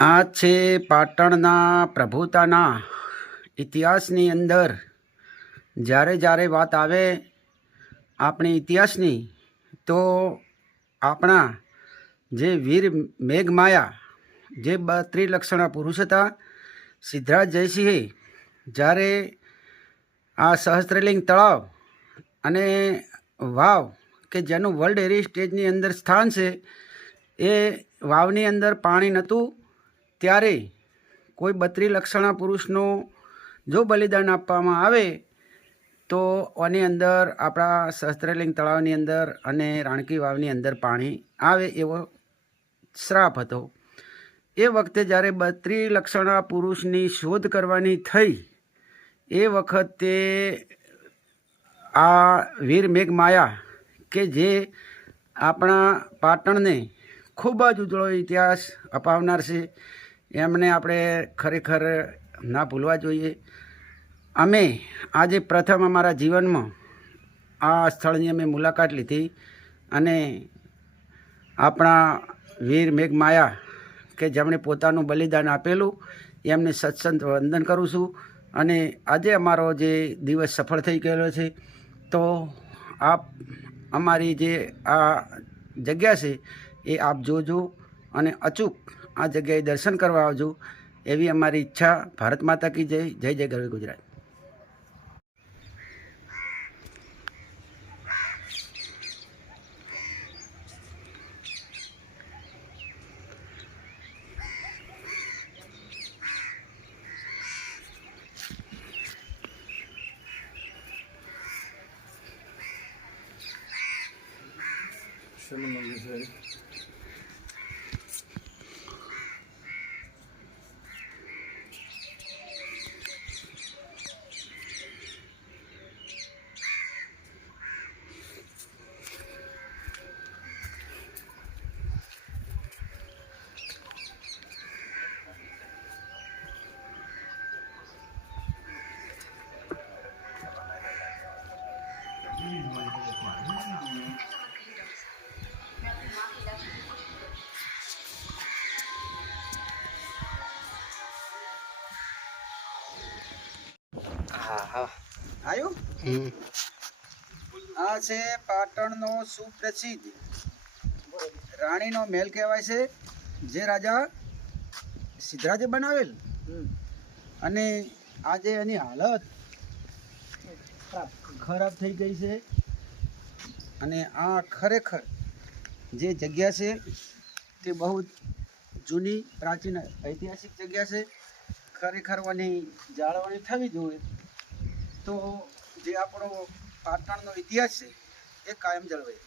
આ છે પાટણના પ્રભુતાના ઇતિહાસની અંદર જ્યારે જ્યારે વાત આવે આપણી ઇતિહાસની તો આપણા જે વીર મેઘમાયા જે ત્રિલક્ષણા પુરુષ હતા સિદ્ધરાજ જયસિંહે જ્યારે આ સહસ્ત્રલિંગ તળાવ અને વાવ કે જેનું વર્લ્ડ હેરિટેજની અંદર સ્થાન છે એ વાવની અંદર પાણી નહોતું ત્યારે કોઈ 32 લક્ષણા પુરુષનું જો બલિદાન આપવામાં આવે તો આની અંદર આપણા સહસ્ત્રલિંગ તળાવની અંદર અને રાણકી વાવની અંદર પાણી આવે એવો શ્રાપ હતો. એ વખતે જ્યારે 32 લક્ષણા પુરુષની શોધ કરવાની થઈ એ વખતે આ વીર મેઘમાયા કે જે આપણા પાટણને ખૂબ જ ઉજળો ઇતિહાસ અપાવનાર છે એમને આપણે ખરેખર ના ભૂલવા જોઈએ. અમે આજે પ્રથમ અમારા જીવનમાં આ સ્થળની અમે મુલાકાત લીધી અને આપણા વીર મેઘમાયા કે જેમણે પોતાનું બલિદાન આપેલું એમને સત્સંગ વંદન કરું છું. અને આજે અમારો જે દિવસ સફળ થઈ ગયેલો છે તો આપ અમારી જે આ જગ્યા છે એ આપ જોજો અને અચૂક આ જગ્યાએ દર્શન કરવા આવજો એવી અમારી ઈચ્છા. ભારત માતા કી જય. જય જય ગરવી ગુજરાત. આવ્યું. આ છે પાટણનો સુપ્રસિદ્ધ રાણીનો મહેલ કહેવાય છે જે રાજા સિદ્ધરાજે બનાવેલ. અને આજે એની હાલત ખરાબ થઈ ગઈ છે. અને આ ખરેખર જે જગ્યા છે તે બહુ જૂની પ્રાચીન ઐતિહાસિક જગ્યા છે. ખરેખર આની જાળવણી થવી જોઈએ તો જે આપણો પાટણનો ઇતિહાસ છે એ કાયમ જળવાય.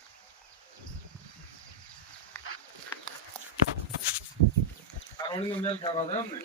રાણીનો મહેલ કહેવાય એમ ને.